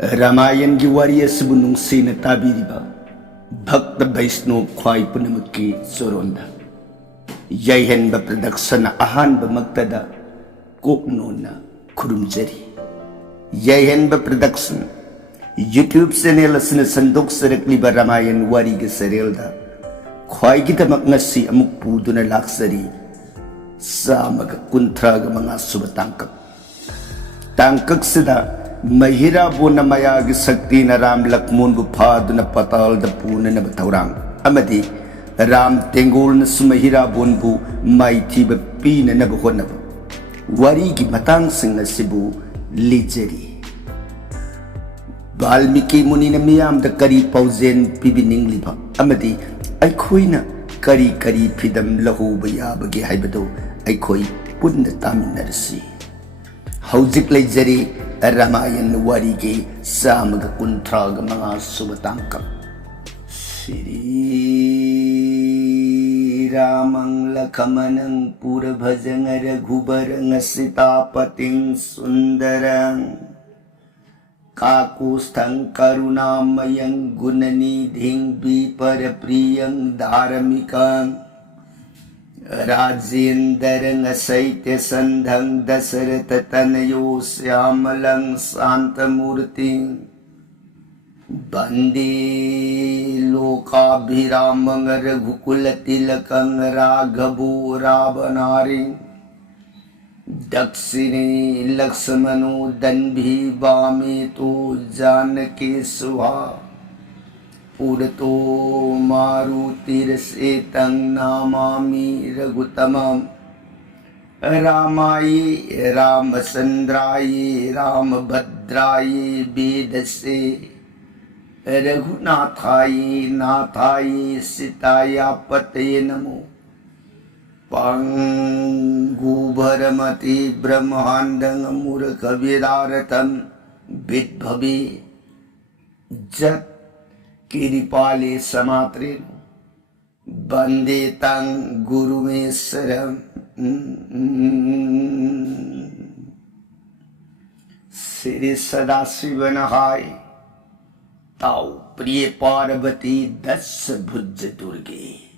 रामायण की वारी असबु नुंगसीना ताबीरिबा भक्त वैष्णव ख्वाई पुनमकी सोरोंदा यैहनब प्रोडक्शन अहानब मक्तदा कोकनोना खुरुमजरी यैहनब प्रोडक्शन यूट्यूब चैनल असने संदोक सरकलिबा रामायण वारी के सरेलदा ख्वाई गिदमक ngasi amuk puduna laksari samag kunthraga mga suba tangkak sida mahira buna maya gi sakti na ram lakmun bu phaduna patal da puna na bataurang amadi ram tengul na sumahira bun bu mai thi ba pi na ba hona wari gi matang sing na sibu lijeri Valmiki muni na miyam da kari pauzen pibining liba amadi aikoina kari kari pidam lahu bayabagi haibado aikoi punna taminarsi Haujik lejari Ramayan wari ke samaga kuntraga mga subatangkap Sri Ramang lakamanang pura bhajang raghubarang sitapating sundarang Kakustang karunamayang gunanidhing biparapriyang dharamikang Rajendarang asaitya sandhang dasarata tanayo syamalang santamurting Bande lokabhiramang raghukulatilakang raghabu rabanaring Dakshini Lakshmano Danbhi Vame to Janaki Suha Purato Marutir Setang Namami Raghutamam Ramayi Ramasandrayi Ramabhadrayi Vedase Raghunathayi Nathayi Sitaya Pate Namo Pangubharamati Brahmandang Murakavidaratam Vidbhavi Jat Kiripali Samatrin Bandetang Gurumesaram Sri Sadasivanahai Tau Priya Parvati Das Bhujja Durge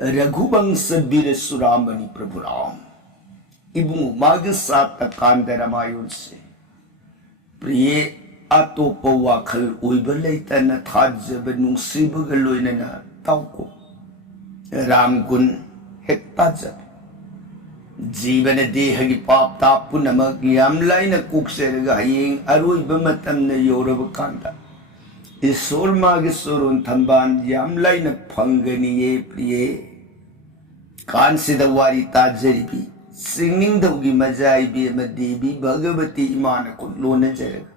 Raghubangsa sabir suramani prabhuram Ibung magasat kanda ramayon se Priye atopa wakal uibalaitan na thadjaba nung sibagaloy na tauko Ramgun hektajab Jivana dehagi paptapu na magyamlay na kukseraga haying aroy bamatam na yorabakanda Isor magisurun tamban yamlay na pangganiye priye Kansida wari tajaribi singing dawgi majaibi madibi bhagavati imana kutlona jaraga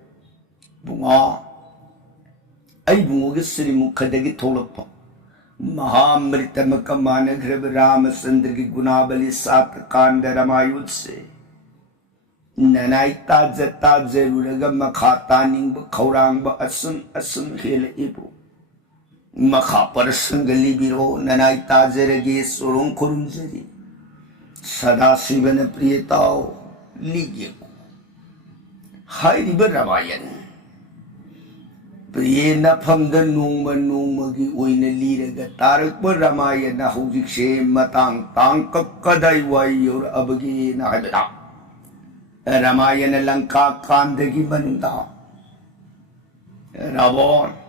bunga ay bunga sri mukhadagi tholappa mahamritamaka managrab Ramachandra ki gunabali sat kanda ramayud se nanai tajata jaruraga makhataning ba khaurang ba asum hela ibu Makha parasangali biro nanai tajarage sorong kurunjari Sadasivana priyatao ligyaku Hai riba Ramayan Priye na phamda nungmagi oina liraga tarakpa Ramayan na hujikse matang tangkak kadaiway yor abagi na haibata Ramayan na langka kandagi manunda Ravon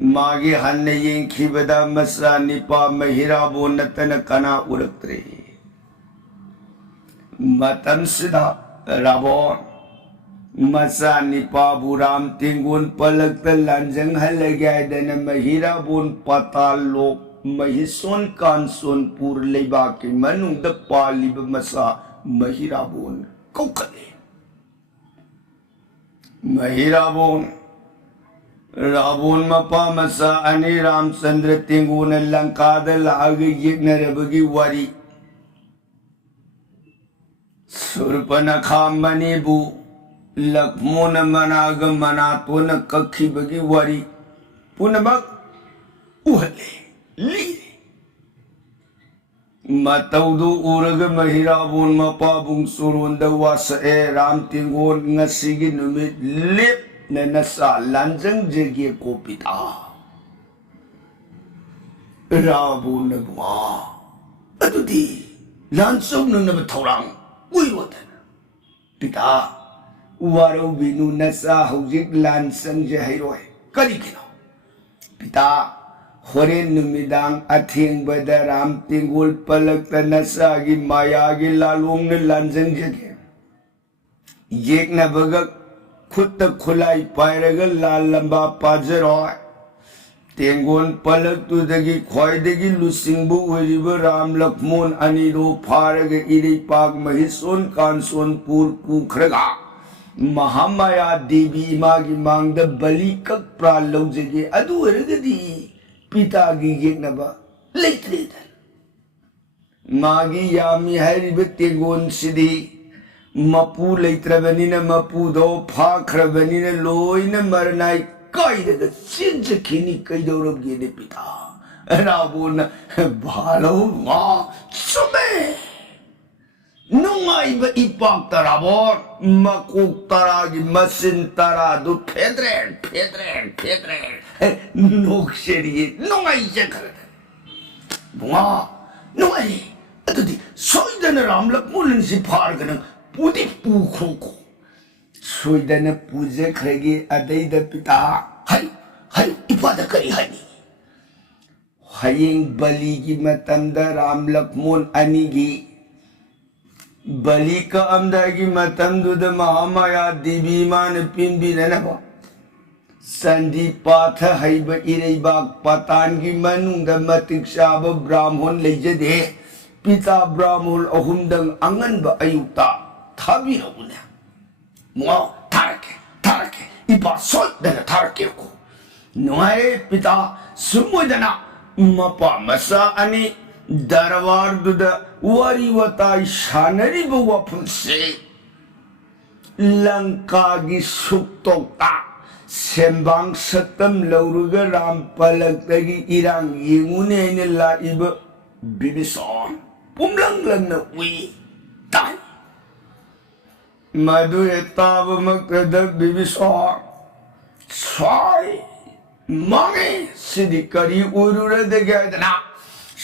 Magi hanne yin khibada masa nipa mahira bonatana kana uraktre Matam sida Ravon Masa nipa buram tinggun palagta lanjang halagay dana mahira bon patalok mahison kanson pur lebaki manung dapali masa mahira bon kaukale Mahira bon Rabun mapa masa ani Ramchandra tinguna lankada lagi yignarabagi wari Surpanakha manibu Lakmuna managa manatuna kakhi bagi wari Punamak uhale li Mataudu uraga mahirabon mapabung surunda wasa ram tingon ngasigi numit lip नसा लांजंग जगे को पिता राबो नबुआ अदुदी लांसों नब थौरांग उइरोदन पिता वारो बिनु नसा हौजिक लांसंग जहैरोय करिगिनो पिता होरेन नुमिदांग अथेंग बदा राम तेंगोल पलक नसा गी माया गी लालोंग न लांजंग जगे येक न बगक खुद खुलाई पायरग लाल लंबा पाजरोय तेंगोन पलक तुदगी ख्वाइदगी लुसिंगबु ओरिब राम लक्ष्मण अनिरो फारग इरे पाक महिसोन कांसोन पुर पुखरगा महामाया देवी मागी मांगद बलि कक प्रा लौजगे अदु ओरगदी पिता गी येकनबा लेत्रेदन मागी यामी हरिब तेंगोन सिदी मपू लेत्रबनिन मपूदो फाखरबनिन लोइन मरनाई कायदग चिंजखिनी कैदौरबगेने पिता रावण भालो मा सुमे नुंगाइब इपाक तराबोन मकोक तरागी मसिन तरा दु फेद्रे नोक्सेरी नुंगाइ जखर बुआ नुंगाइ अदुदी सोइदन राम लक्ष्मण सि फारगन पुदी पुखोको सोइदन पूजे खरेगी अदैद पिता हाय इपाद करी हनी हयिंग बलि की मतमद राम लक्ष्मण अनिगी बलि का अमदा की मतमदुद महामाया देवी मान पिंबिननबा संधि पाथ हईब इरेबाग पतान की मनुंग मतिक्षाब ब्राह्मण लेजदे पिता ब्राह्मण अहुमदंग अंगनब अयुक्ता थाबिरबुने मुआ थारके इपा सोइदना थारके को नुआए पिता सुमुदना मपा मसा अनि दरबार दुद वारी वताई शानरी बवफुन से लंका की सुक्तोक्ता सेंबांग सतम लौरुग राम पलक तगी इरांग येंगुने ने लाइब बिबिसोन पुमलंग लंग उई ताई मधु ताब मकद बिबिसोन स्वाई मांगे सिद्धि करी उरुर दगेदना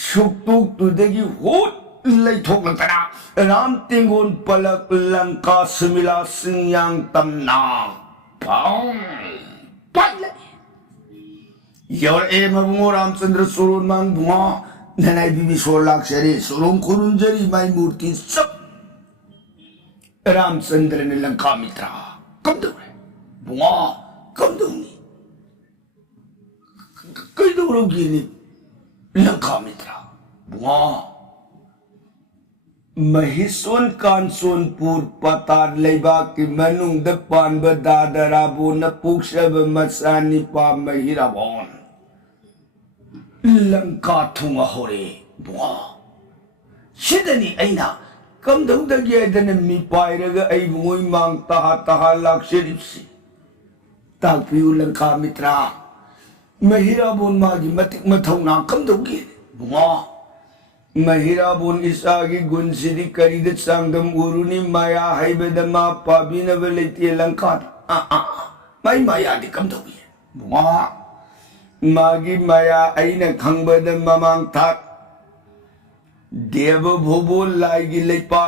सुक्तुक तुदगी होत लैथोक लंतना राम तेंगोन पलक लंका सुमिला सिंयांग तमना yor mabungo Ramchandra Surun mang bunga nanay bibi solak sari surung kurun jari mai murti sab Ramchandra ne Lanka mitra kam do bunga kam do ni kai do rogi ni Lanka mitra bunga महिसोन कांसोनपुर पतार लेबा की मनुंग the पानब दादराबो न पुक्षब मसानी पा महिराबोन लंका थुंगा होरे बुआ Sydney ऐना कम दौ दगे दन मी पायरग ऐ बुई मांग तहा लाक्षरिपसी ताकपिउ लंका मित्रा महिराबोन मागी मतिक मथौना कम दौगे बुआ महिराबोन इसागी गुनसिदी करीद सांगदम उरुनी माया हाइबदमा पाबिनब लेते लंका माई माया दि कम दौगे बुआ मागी माया ऐना खंगबद ममांग थाक देव भोबो लाइगी लेपा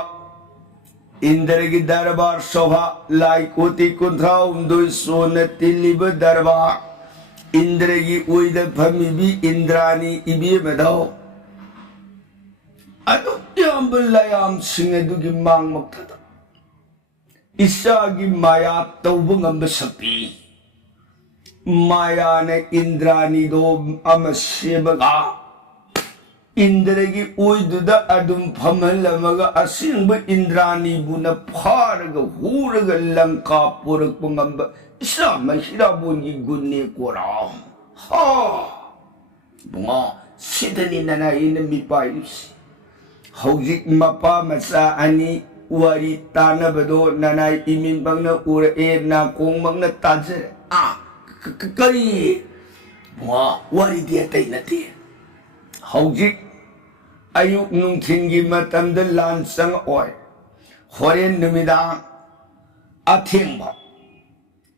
इंद्र की दरबार शोभा लाई कोति कुंथ्रा उमदो सोन तिलिब दरबार इंद्र की उइद फमी भी इंद्रानी इबी मदाओ अदुत्यम बलयाम सिंगदुगी मांग मक्थदा इसागी माया तौबंगम बसपी माया ने इंद्रानी दो अमसेबगा इंद्रगी उइदुदा अदुम फमलमगा असिंग इंद्रानी बुन फारग हुरग लंका पुरक पंगम इसा महिराबोनी गुन्ने कोराम हा बुंगा सिदनी नना इन मिपाइस हौजिक मपा मसा अनि वारी तानबदो ननाय इमिन बंगना उर ए ना कोंग मंगना ताजे करी बुआ वारी दिया तै नती हौजिक अयुक नुंथिनगी मतमद लानसंग ओय होरेन नुमिदांग अथेंबा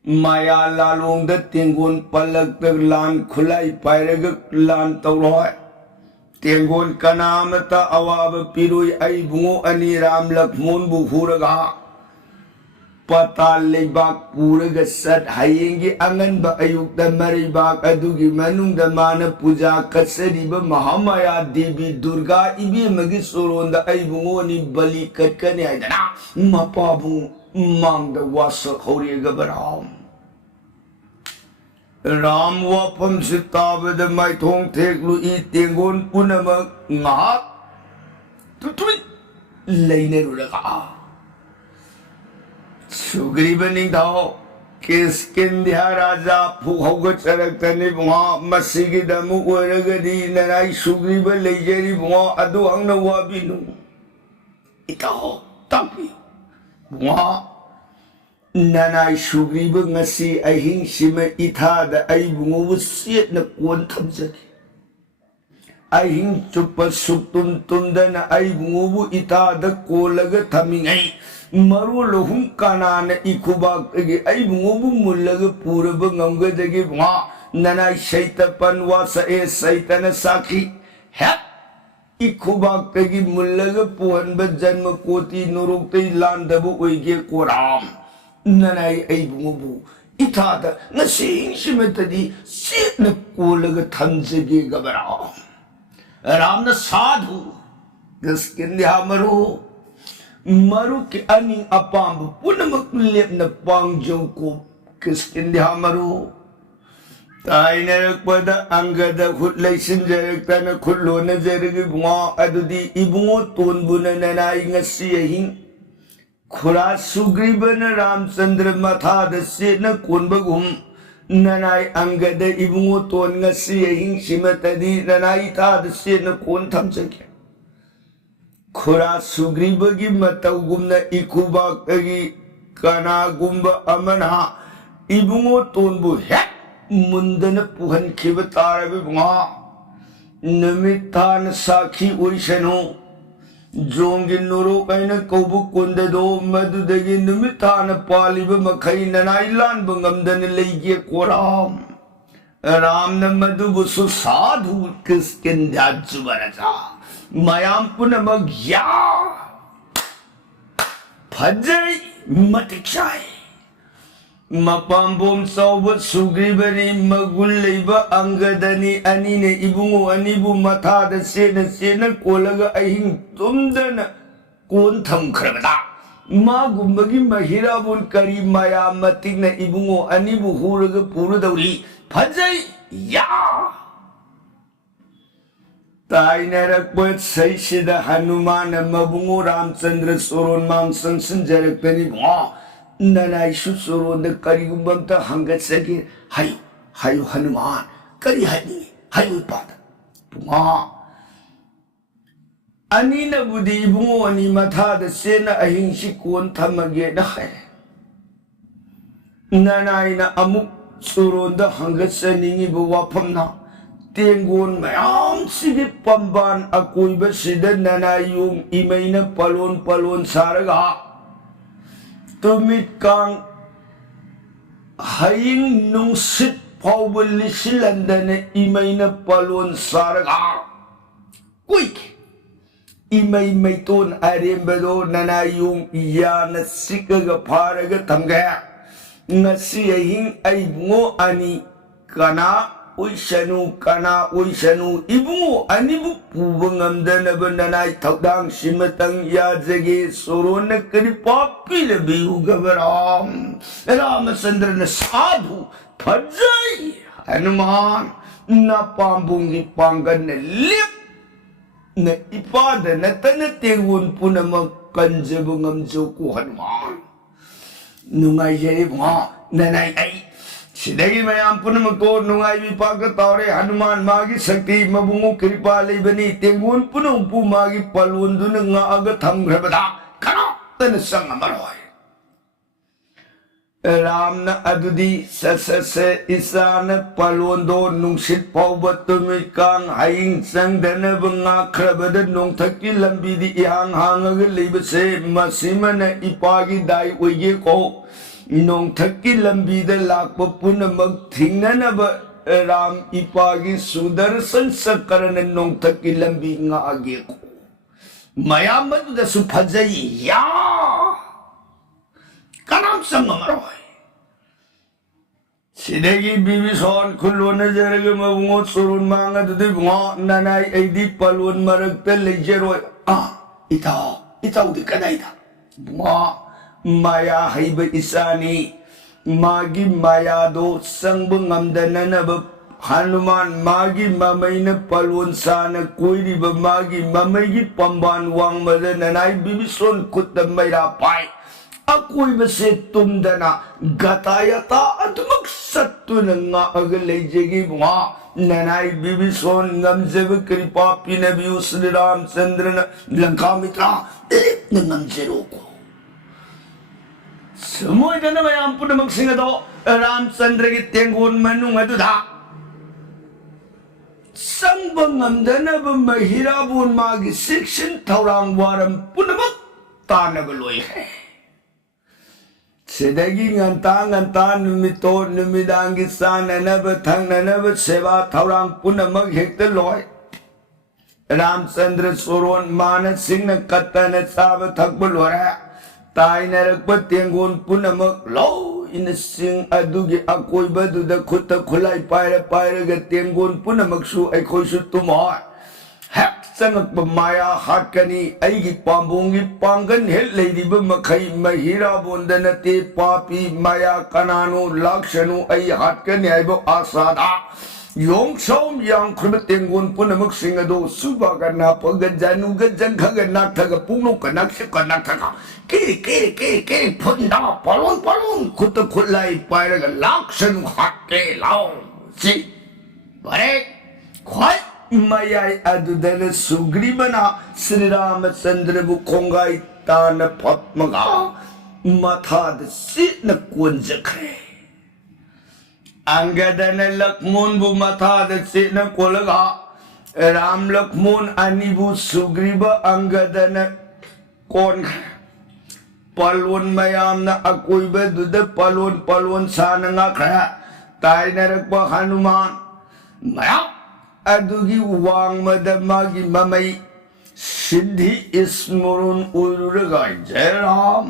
माया लालोंग तेंगोन पलक लान खुलाई पायरग लान तौरय तेंगोन कनामता अवाब पिरुई आई बुंगो अनि राम लक्ष्मण बुहुरगा पता लेबाक पूरग सत हायेंगी अंगन बा अयुक्त मरिबाक अदुगी मनुंग मान पूजा कसरीब महामाया देवी दुर्गा इबी मगी सोरोंद आई बुंगो अनि बलि कटकने आइदना मपाबु मांग द वास खौरेगा बराम राम वापम सिताबद माइथोंग थेकलु ई तेंगोन पुनमक ngak tutui leine rulaga Sugriva निंदाओ किसकिंध्या राजा फुहौग चरक्तनि बुंगा मसिगी दमु ओरगदी नराई सुग्रीव लेजेरी बुंगा अदु अंगना वाबिनु इताओ तापि बुंगा ननाई सुग्रीव ngasi अहिंग सिमे इथाद आई बुंगो सेट न कोन थमजगी अहिंग चुप सुक्तुम तुंदन आई बुंगो इथाद कोलग थमिंगई मरु लोहुं कानान इकुबाक आई बुंगो मुल्लग पूरब ngमगदगी बुंगा ननाई शैतपन वास ए सैतन साखी है इकुबाक तगी मुल्लग पुहनब जन्म कोति नुरुक्तै लांदबु ओइगे कोराम ननाई आई बुंगो इथाद नसिंग सिमतदी सेट न कोलग थमजगी गबरा राम न साधु गस्किंध्या मरु के अनि अपाम पुनमक लेपन पांगजो को किसकिंध्या मरु ताइनरकपद अंगद खुटलै सिंजरक्तन खुटलोन जरगी बुंगा अदुदी इबुंगो तोनबुन ननाई ngasi अहिं खुरा सुग्रीवन रामचंद्र मथाद सेन कोनबगुम ननाई अंगद इबुंगो तोन ngasi अहिं सिमतदी ननाई थाद सेन कोन थमजगे खुरा सुग्रीव की मतगुमना इकुबाकी कनागुंब अमना इबुंगो तोनबु है मुंदन पुहन खिब तारब बुंगा नमितान साखी ओइसनो जोंगी नुरो कैन कौबु कुंददो मदुदगी नमितान पालिब मखै ननाई लान बंगमदन लेगे कोराम राम न मधुबु सुसाधु किसकिंध्या जुबरजा मयाम पुनमक या फजई मतिक्षाई मपाम्बोम सौब सुग्रीवनी मगुल लेब अंगदनी अनीने इबुंगो अनीबु मथाद सेन कोलग अहिंग तुमदन कोन थमखरबदा मागुंबगी महिराबुन करी माया मतिगन इबुंगो अनीबु हुरग पुरुदौरी फजई या ताइनरकपद सैसिद हनुमान मबुंगो रामचंद्र सोरोन मांसं संजरक्तनि बुंगा ननाई सुसोरोन करिगुंबमता हंगसगे हायो हायो हनुमान करी हानी हायो पाद बुंगा अनि न बुदि बुंगो अनि मथाद सेन अहिंसी कोन थमगे न है ननाई न अमुक Soron the हंगसनिंगी बुवाफमना तेंगोन मयाम सिगे पंबान अकोइब Sid ननायुम इमैन Pallon Pallon सारगा तुमित Kong हयिंग नुंसित फाउब लिसिलंदन इमैन Pallon सारगा कुइक इमै मैतोन अरेंबदो ननायुम यान सिकग फारग थमगे ngasi अहिंग आई बुंगो अनि कना ओइसनु कना ओइसनु इबुंगो अनिबु पुबंगमदनब ननाई थौदांग सिमतंग याजगे सोरोन कृपा पिलबिउ गबराम रामचंद्र न साधु फजई हनुमान न पांबुंगी पांगन लिप न इपाद न तन तेगुन पुनम कंजबंगमजो को हनुमान नुंगाई जरे बुंगा ननाई आई सिदगी मयाम पुनमको नुंगाई विपाक तौरे हनुमान मागी शक्ति मबुंगो कृपा लेबनी तेंगुन पुनमपु मागी पलवंदुन ngaग थमग्रबदा कना तन संग मरोय राम न अदुदी ससस इसान पलवंदो नुंसित पौबतुमि कांग हाइंग संगदन बंगा खरबद नोंथकी लंबीदी इहांग हांगग लेबसे मसिमन इपागी दाई ओइगे को नोंथक्की लंबीदा लाकप पुनमक थिंगननब राम इपागी सुदर्शन चक्रन नोंथक्की लंबी ngaage ko mayam madudasु phajai ya kanam sangamaroi sidagi bibison khulona jaraga mabungo surun manga dudi bungo nanai aidi palun marakta lejeroi itaw di kanaida bungo maya haiba isani magi maya do sangbu ngamdananaba Hanuman magi mamaina palun sana kuiriba magi mamaigi pamban wang madananai bibison kutta mayra pai ako'y masetumdana gatayata at magsatuna nga agalejegi mga nanay bibison ngamzeba kripa pinabiyus ni Ramchandra na langkamitra dilip na ngamzero ko. Sumoy ka na mayampo na magsingado Ramchandra kitenggon manung aduda. Sang bangamdana ba mahirabon magi section taurang waram punamak tanagaloy hai. Sedagi nganta numito numidangi sana naba thang naba seva thaurang punamak hekta loy Ramchandra Suron Mana Singh na katta na saba thakbalwara tai narakpa tenggon punamak lo ina sing adugi akoy baduda khutta khulai paira ga tenggon punamak su ay koy su tumoy hek sangak maya hatkani aigi pambongi pangan hel lady makai mahira bondana te papi maya kanano lakshanu ay hatkani aibo asada yong som yang kribetenggon punamak singado subagana pagajanu gajanghaga naktaga pungno kanak thaga kiri punda palon khutta khulai paira ga lakshanu hakke lao si bare khoi Mayai adudana sugribana Sri Ramchandra bu kongai tana patmaga mathad sit na kunjakre Angadana Lakmun bu mathad sit na kolaga Ram Lakmun anibu sugriba angadana kon palon mayam na akoy ba duda palon sana nga kaya tayo narakpa Hanuman mayam adugi wang madamagi mamay siddhi ismurun ururaga Jairam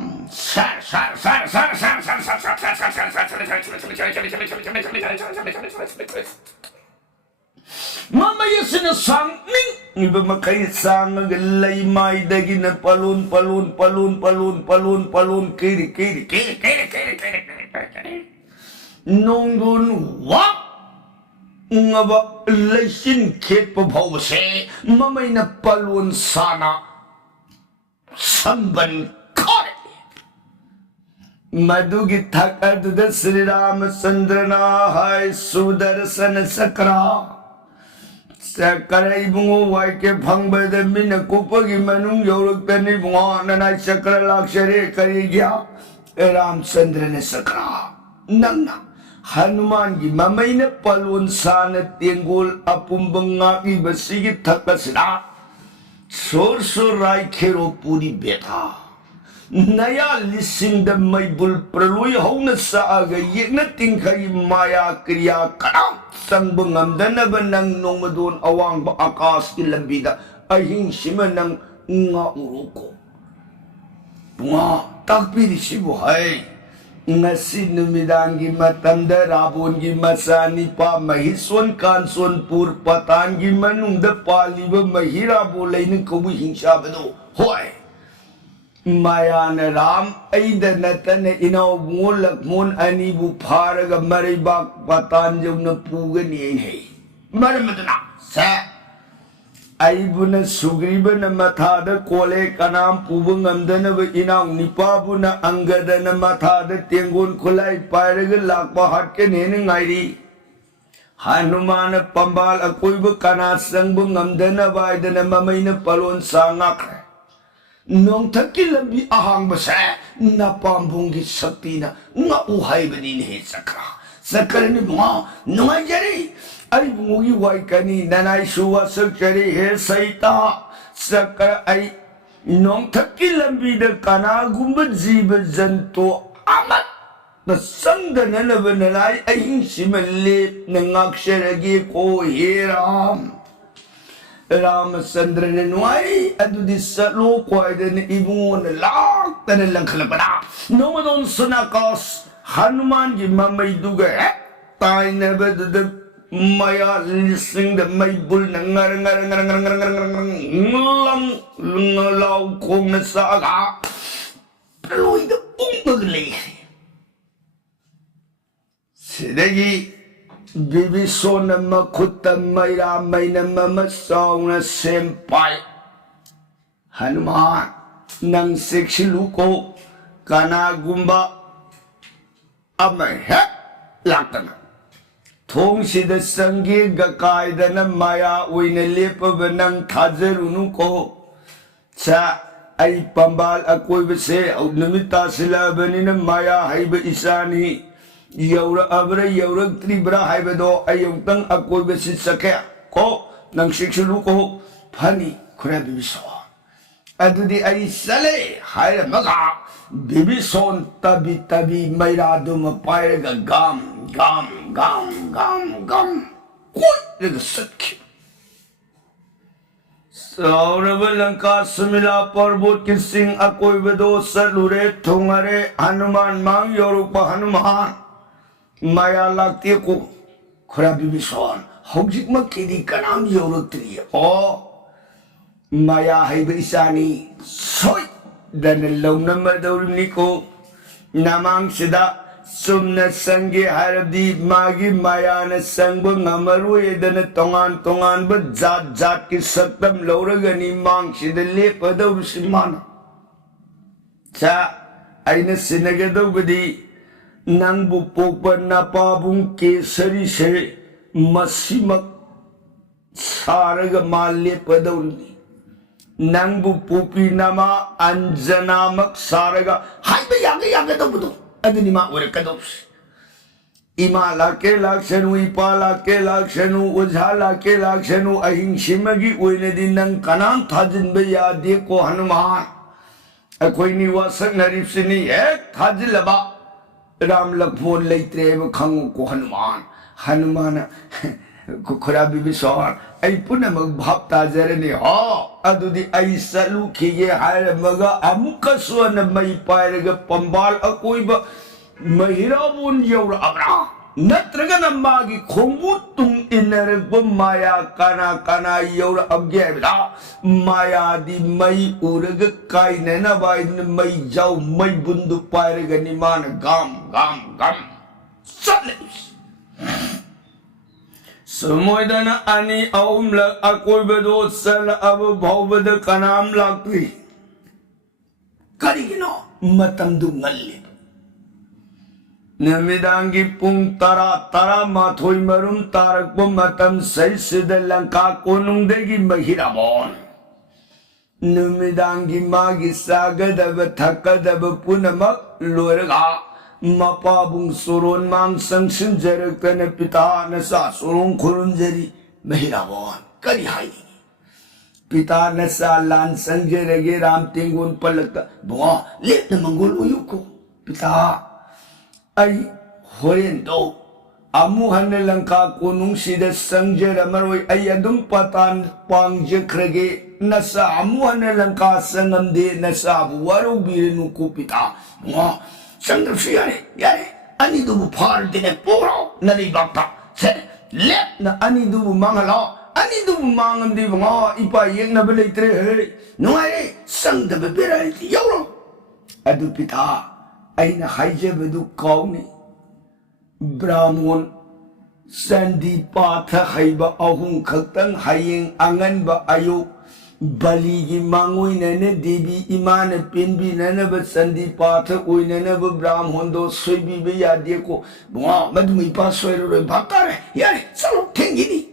mamay sinasang ning iba makay sanag lay may dagi na palun kiri nung dun wak nga ba laysin kit pa bhawse mamay na palun sana samban kare madugi thak aduda Sri Ramchandra na hai sudarsana sakra sakra ibungo wai ke bhangbada mina kupagi manung yauruktani bungo nanay sakra lakshare kari gya Ramchandra ne sakra nangna Hanuman gi mamay na palun sana tenggol apumbang nga iba sige thakasna sor rai khero puri beta naya lising da may bul praluy hau na sa aga yek na tingkay maya kriya kanam sang bangamdana ba nang nong madun awang ba akas ilambida ay hingsima ng nga uruko bunga takpiri si buhay ngasi numidangi matamda rabon gi masani pa mahiswan kanson pur patan gi manung da paliba mahira bolay ng kubu hingsha bado hoy maya na ram ay da natana inaw mulak mon ani bu paraga maribak patan jong na puga niyan hey maramadana sa ay buna sugriba na mathada kole kanam pubang amdana ba inaw nipabu na anggada na mathada tenggon kulay pairaga lakpa hatke nene ngairi Hanuman pambal akoy ba kanasang bang amdana ba ayda na mamay na palon sangak nong takilabi ahang basa na pambunggi sakti na nga uhay ba ninhe sakra ni mga nungay jari ay bungi wai kani nanay suwa sakchari he saita sakra ay nong takilambi da kana gumba jiba janto amat na sangdana na banalay aying simalip na ngaksyaragi ko hiram. Ramachandra na nuay, adu di sa lukway na ibungo na lakta na lang kalapana. Namadon sunakas, Hanuman gi mamay duga, tayo na ba da maya lising da may bul na ngalaw kong nasaga. Peloy da umagli. Sidagi, Bibiso na makuta may ramay na mamasaw na senpai. Hanuman, nang seksiluko, kanagumba, amay hek, lakana. Tongshida sangi gakaida na maya uy na lipa ng kajarunu ko. Sa ay pambal ako'y base, au namita sila ba ni na maya hay ba isani. Yaura abra yaura tribra haibado ayong tang ako'y basit sakya ko nang siksulu ko pani kura bibiso. Ado di ay sali hayra maga bibison tabi-tabi mayrado mapayra gam koy nagasakya. Saura balangka sumila parbot kising ako'y bado sa lure tungare Hanuman mang yorupa Hanuman. Maya lakti ko, kura bibison, hojik makidi kanam yorotri. Oh, maya hay ba isani, soy, danalaw na madawrim ni ko, namang sida, sumna sanggi harabdi magi maya na sangbo ngamaruye dana tongan ba jat ki saktam lauraga ni mang sida lepa daw simana. Sa, ay na sinagadaw badi, nang bupokpan na pabong kesari se masimak saraga malipa daw ni. Nang bupupi nama anjanamak saraga hay ba yaga daw buto. Ano ni maura ka daw. Ima lake laksanu, ipa lake laksanu, ujha lake laksanu, ahing simagi uy na din ng kanang tajin ba yadi ko Hanuman. Ako'y niwasak na ripsini tajilaba. Ram Lakshman leitre khang ko Hanuman kura bibison ay puna magbhapta jare ni ho adudi ay salu khiye har maga amukaswa na may pairaga pambal akoy ba mahirabun yaura abra natraga na magi khombutung inaragba maya kana yaura abge da maya di may uraga kai na bai may jaw may bundu pairaga ni man gam salis Samoy dana ani aum lag akoy bedo sal ab bhavbad kanam lakti karigino matamdu ngalli Namidangi pung tara mathoy marum tarak po matam say sidalangka kunung degi mahirabon. Namidangi magi sagadab thakadab punamak luraga mapabung suron mang sang sinjarak na pita na sa surong kurunjari mahirabon. Karihay. Pita na sa lansang jaragi ram tingun palagta. Bunga, lit na manggul uyuk ko. Pita. Ay horen do amuhan na lang ka kunung sida sangjera maroy ay adum patan pangjekrage nasa amuhan na lang ka sangamde nasa buwaro birinu kupita mga sangdar yari ani dubu par dine puro nalibakta se let na ani dubu mangalo ani dubu mangam di mga ipayeng na balay tre nungay sangda bebera iti yawro adu pita ay nahayabado kaw ni Brahmon sandi patha hayba ahung kaktang hayeng angan ba ayo baligi mangoy na na debi imana pinbi na na ba sandi patha uy na na ba Brahmon do soy bibi yadye ko bunga madumi pa soy roy bakare yari salo tengini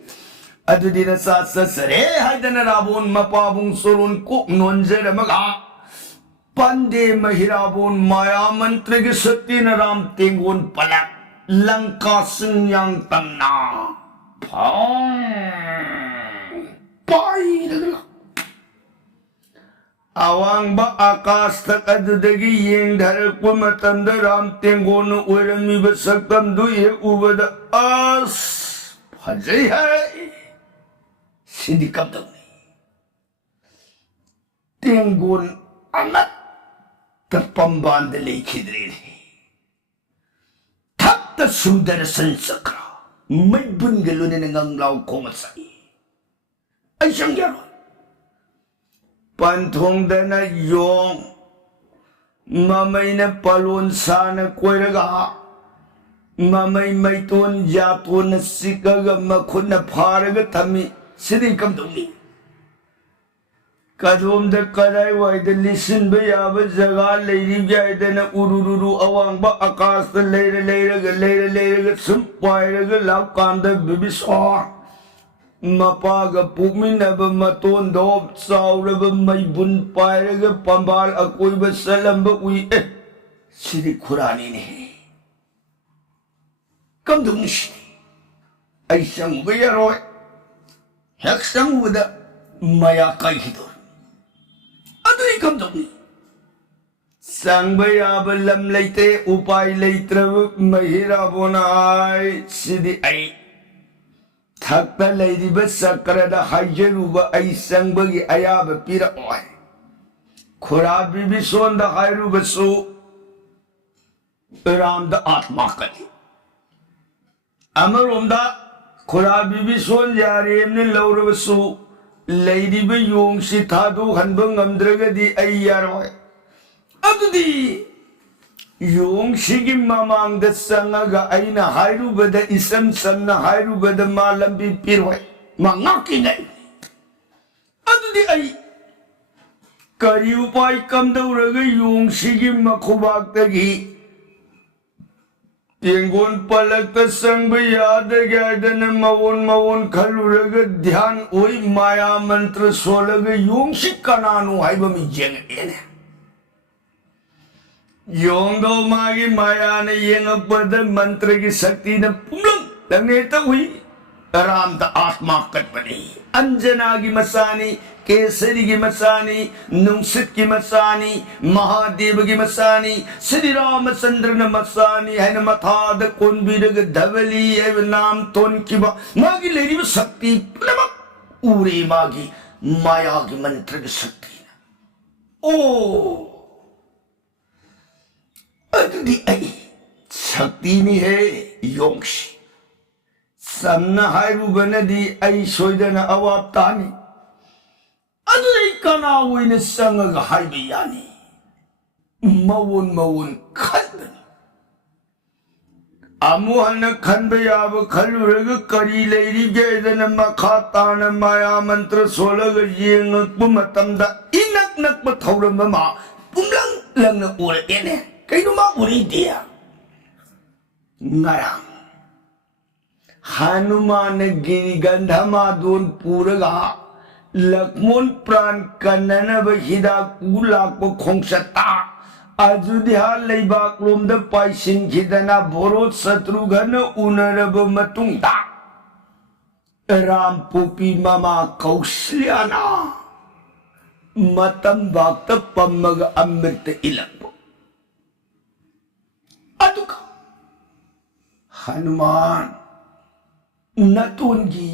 adu di na sa sare hayda na rabon mapabong surun ko nonjera maga Pande mahirabon maya mantra ke sakti na ram tingun palak langka yang tanna pai अवांग आकाश तक अदुदगी येंगधरक्पा मतमदा राम तेंगोन ओइरमिबा सक्तमदु हे उबदा अस फजै है सिदि कमदौनी तेंगोन अमत्ता पंबांदा लेखिद्रेने थप्ता सुदर्शन चक्र मैबुनगा लोइना nganglao Khongsai ai संग्यारो पंथोंदना Yong ममैना Pallon साना कोइरगा ममै मैतोन जातोन सिकगा मखुना फारगा थमी सिदि कमदौनी कदोमदा कदाई वाइदा लिसिनबा याबा जगा लेरिगायदना उरुरुरु अवांगबा आकाशदा लेरगा सुम पाइरगा लाकांदा बिबिसो मपागा पुमिनबा मतोंदो चाउरबा मैबुन पाइरगा पंबाल अकोइबा सलंबा उइ ए सिदि खुरानीने कमदौनी आई संगबा यारोय हेक संगबदा मया काइहिदोर अदुई कमदौनी संगबा याबा lump लेते उपाय लेत्रब महिराबोनाय सिदि आई थक्ता लेरिबा सकरदा हाइजरुबा आई संगबगी अयाबा पिरओय खुरा बिबिसोंदा हाइरुबसु रामदा आत्मा कली अमरोंदा खुरा बिबिसों यारेमने लौरबसु लेरिबा योंगसि थादो हनबा ngamद्रगदि आई यारोय अदुदि योंगसिगी ममांगदा संगगा आइना हाइरुबदा इसम समना हाइरुबदा मालंबी पिरोय मंगाकिनै अदुदि आई करी उपाय कमदौरगा योंगसिगी मखुबाक्तगी तेंगोन पलकता संगबा यादगायदना मवोन खलुरगा ध्यान ओइ माया मंत्र सोलगा योंगसि कनानु हाइबा मिजेंगेने योंगो मागी माया ने येंगपद मंत्र की शक्ति ने पुमलंग तंगनेता हुई राम दा आत्मा कटपनी अंजना की मसानी केसरी की मसानी नुंसित की मसानी महादेव की मसानी श्री रामचंद्र न मसानी है न मथाद कोनबीरग धवली है नाम तोन की मागी लेरी शक्ति पुलमक उरे मागी माया की मंत्र की शक्ति ओ अदुदि आई शक्ति नि है योंगसि समना हाइरुबनदि आई सोइदना अवाब तानी अदुदि कना ओइना संगगा हाइबा यानी मवोन खनबनि अमुहन खनबा याबा खलुरगा करी लेरिगेदना मखा ताना माया मंत्र सोलगा येंगक्पा मतमदा इनक नकपा थौरंबा मा पुमलंग लंगना उरएने कईनुमा उरी दिया ngarang हनुमान गिरी गंधमा दोन पूरगा लक्ष्मण प्राण कन्ननब हिदा कुलाक खोंसता अयोध्या लेबाक लोमद पाइसिनखिदना भरत शत्रुघ्न उनरब मतुंगदा राम पुपी ममा कौशल्याना मतम भक्त पम्मग अमृत इलक अदुका हनुमान नतोंगी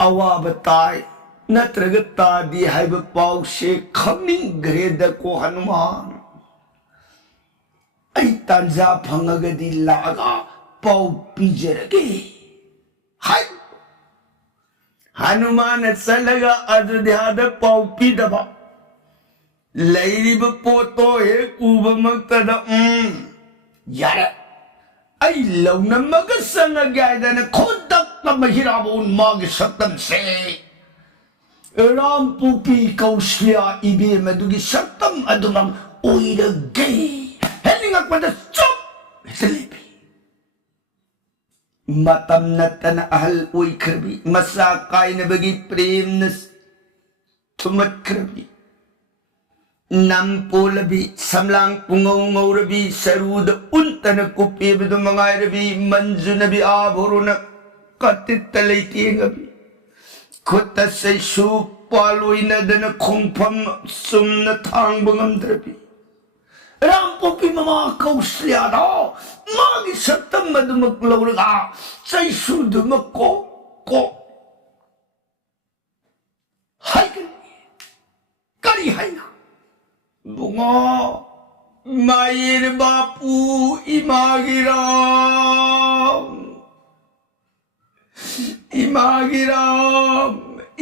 अवाबताय नत्रगतादी हाइब पाव से खमनिंग्रेद को हनुमान आई तांजा फंगगदी लागा पाव पिजरगे हाय हनुमान चलगा अयोध्या द पाव पिदबा लेरिब पोतो हे उबमक्तद यार आई लौनमग संगगायदन खोदक महिराबोन माग सतम से राम पुपी कौशल्या इबे मदुगी सतम अदुमम ओइरगे हेलिंगक पद चुप हेतलेबी मतम नतन अहल ओइखरबी मसा कायनबगी प्रेम न थुमतखरबी नमपोलबी समलांग पुंगौ ngौरबी सरूद उन्तन कुपेबदु मंगायरबी मंजुनबी आभोरुन कतित लेतेंगबी खुत से सु पालोइनदन खोंफम सुमन थांग बंगमद्रबी रामपोपी ममा कौशल्यादा मागी सत्तम मदुमक लौरगा चैसुदुमक को हाइगन करी हाइना बुंगो मायर बापू इमागिराम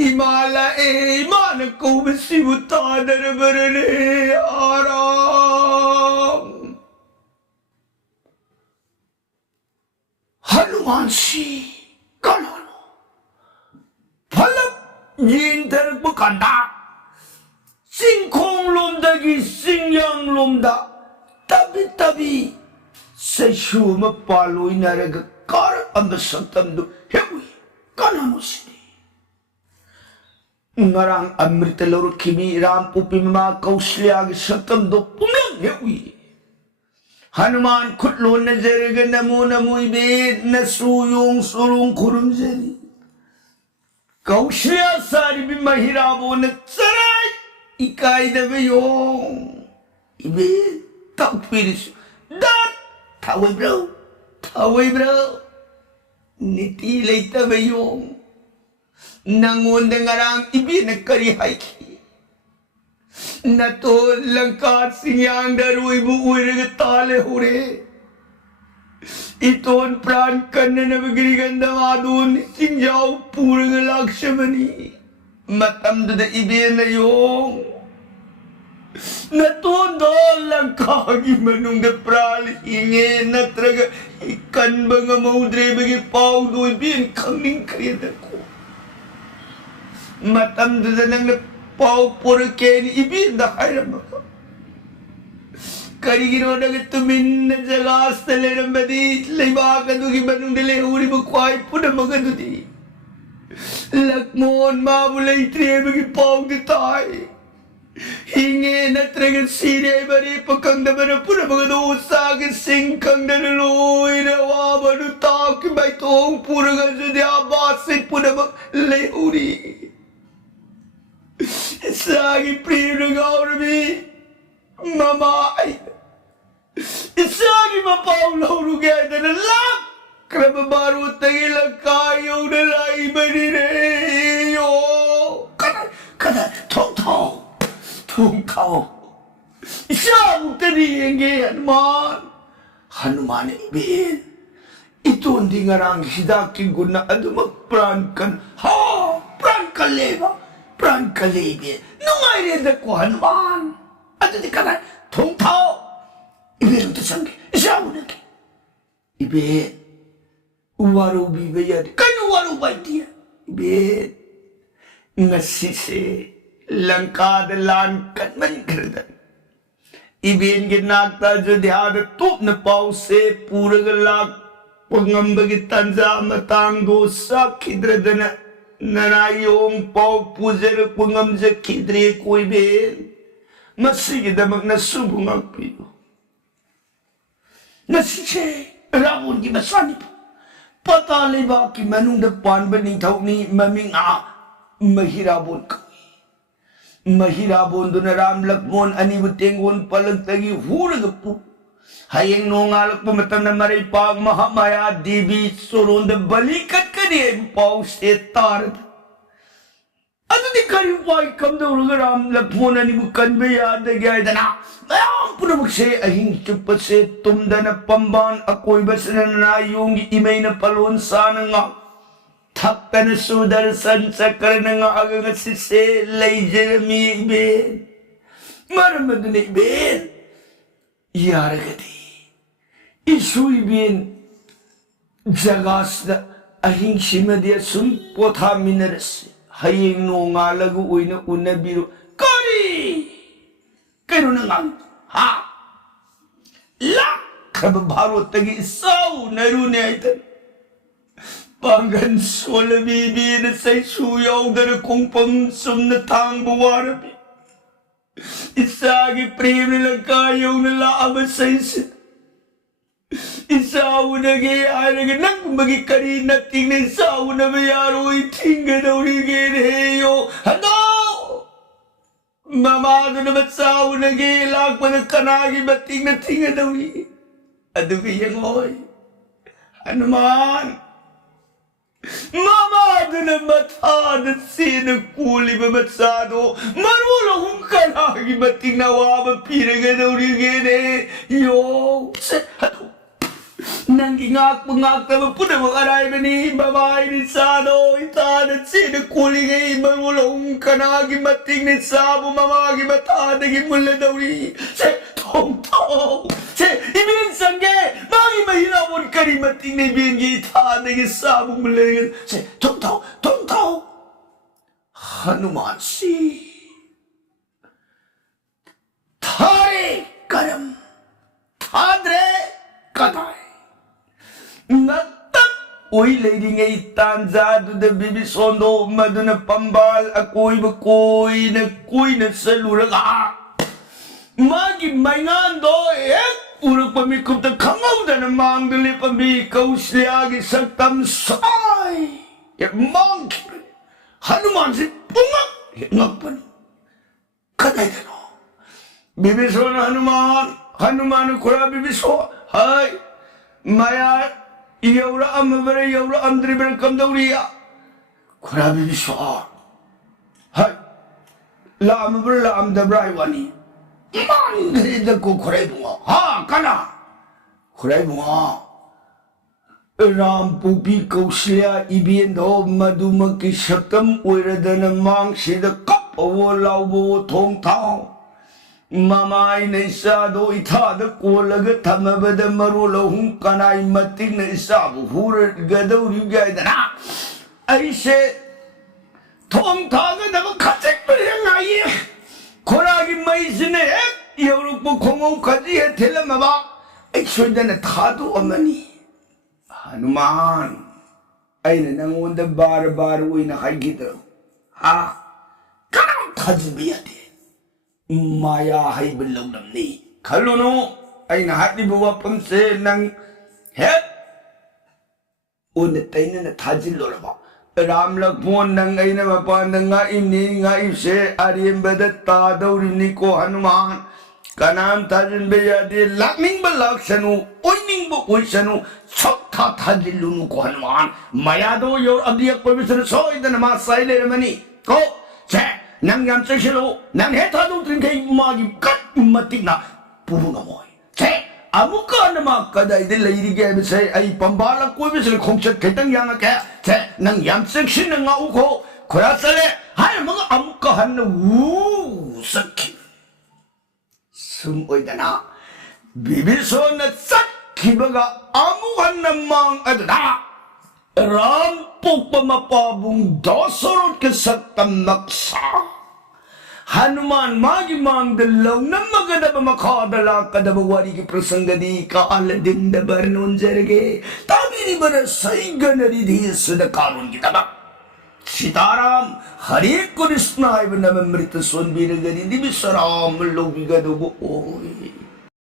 इमाला ईमान को बसिबुता दरबरने आराम हनुमान सी कलालो फलक यिंतर बुकांदा सिंखों लोमदगी सिंgyang लोमदा तभी सैशु में पालोई नरग कार अंबसंतम दु heavy कानानुसी ngarang amrita lor kimi ram pupi ma kauslia gi satam do pumlang hewi Hanuman khutlo nazar ga namu be nasuyung surung kurum zeli kauslia sari bi mahira bon sarai ikai da yong ibe tak piris dat thawai bro niti leita yong nangon dengarang ibi na kari haiki na to langkat sinyang darui bu uir tale hore iton pran kanna na bigri ganda madun singjau purang lakshamani matam da ibi na yong na to do langkagi manung da pral hinge na traga ikan banga maudre bagi pau do ibi kangning kriyada ko matam da nang pau porke ni ibi da hayram karigiro da tumin na jagas tele rambadi leiba kadu gi banung dele uri bu kwai puna magadu di lakmon ma bulai tre bagi pau di tai hinge na trega sire bari pakang da bana puna magadu sa gi singkang da loi na wa banu ta ki bai tong pura ga dia ba se puna le uri Isagi prima gaurami mama Isagi mapaulo rugeda na lak kraba baru tagila kayo na lai banire yo kada tong tao isa mutani enge Hanuman ibin ito hindi ngarang hidaking guna adumak pran kan leba pran kalibi nung ay rin ko Hanuman at di ka na tong tao ibirang tasanggi isa mo na ki ibi uwaro bibaya kayo uwaro ba diya ibi ngasisi langkada langkat mangradan ibin ginagta jodhiyada tup na pause puragalak pangambagi tanza matang dosa kidradana narayong pau puzer pangamja kidre koi ben masigi damak nasubung agpiyo nasise rabun ki masani patale ba ki manung depan bening thau ni maming mahirabon mahirabon do naram lakmon ani butengon palag tagi huragapu hayeng nongalak pumatam na maray pag mahamaya dibi suron da balikat kani pau setar adu di kari pai kam da ram lakmon ani bukan beya da gaya dana ayam puna magse ahing chupat se tumda na pamban akoy basana na yung imay na palon sana nga takta na sudar san sakar na nga agang sise lay jeremy ben maramad na ben yaragati isui bin jagas da ahing simadya sum potha minaras hayeng no ngalagu uina unabiru kari kayo na nga ha la kababaro tagi isaw narune aitan panggan sola bibi na say suyaw dara kong pamsum na tang bawarabi isagi prem nila kayaw nila abasaysin isaw na gaya nang magikari na tingnan isaw na mayaro itinga daw ni Geneyo handa Mama matsaw nagilak pa ng kanagi bating na tinga daw eh. Ado kayang oy. Ano man? Mama na mata na sinakuli mamatsado. Marulong kong kanagi bating na wama pinaga daw rin eh. Yo, Nangingak-mangak naman po na mga aray na ni babae ni Sado. Itanat sinakuli ngay marulong kanagi mating ni Sabo mamagi matadagi mula daw rin. Tong-tong! Ibinsan ge! Magi mahirapon ka rin mating ni Bingi itadagi Sabo mula rin. Tong-tong! Tong-tong! Hanuman si Tari Karam Tadre Katay Natak! Uy, lady ngay tanzado na bibisondo, maduna pambal, ako'y bakoy, nagkoy na salurang Magi may ngando, urang pamikot na kangaw na namang dali pamikaw siyagi sa tamsay. Mang, hanuman si pungak, ngagpan. Katay ka no. Bibiso na hanuman kura bibiso, hay, maya, Yawra amabara yawra amdribara kamdawriya. Kurabi biswa. Hay. La amabara la amdabra iwani. Man ganda ko kuray bunga. Ha kana. Kuray bunga. Ram pupi kausya ibiendo madumaki sakam uirada namang sida kap awolaw bo tong tao. Mamay na isa do itada kulaga tamabada marula hung kanay mating na isa buhurat gadaw rigay na na ay se tong taga na katsek pa rin ngayi koragi may sinek yawruk po kongaw kaji hetela maba ay soyda na tado amani hanuman ay na nangunda bara-bara uy na kay gito ha kanang tajibiyati Maya hay belang namni. Kalau no ay nahat di bawa pamse nang het. Unat ay na natajil lora ba. Ram lagpon nang ay na mapandang nga ini nga ipse ariyem badat tadaw rini ko hanuman. Kanam tajin beya di lakning balak sanu. Oyning bo oy sanu. Sokta tajil lunu ko hanuman. Maya do yor abdiyak pabisar so ida na masay le ramani. Ko che. Nang yam silo, nang hetado trin kay magi kat matik na puro nga moy. Che, amo ka na makkaday de lady gabe say ay pambalak ko bisil kongchat kitang yang ka. Che, nang yam section nga uko, kuya sale, hay mga amukahan na sakit. Sumoy na na, bibiso na sakit baga amuhan na mang adana. Rampok pamapabong dosorot ka sa tamaksa. Hanuman magimang dalaw na maganda pa makadala ka na bawari ki prasanggadi ka aladin na barnon jarge. Tabi ni ba na saiga na ridhis na karon kita ba? Sitaram, Hare Krishna ay ba na mamrita son binagani di bisaram logi ka dugo.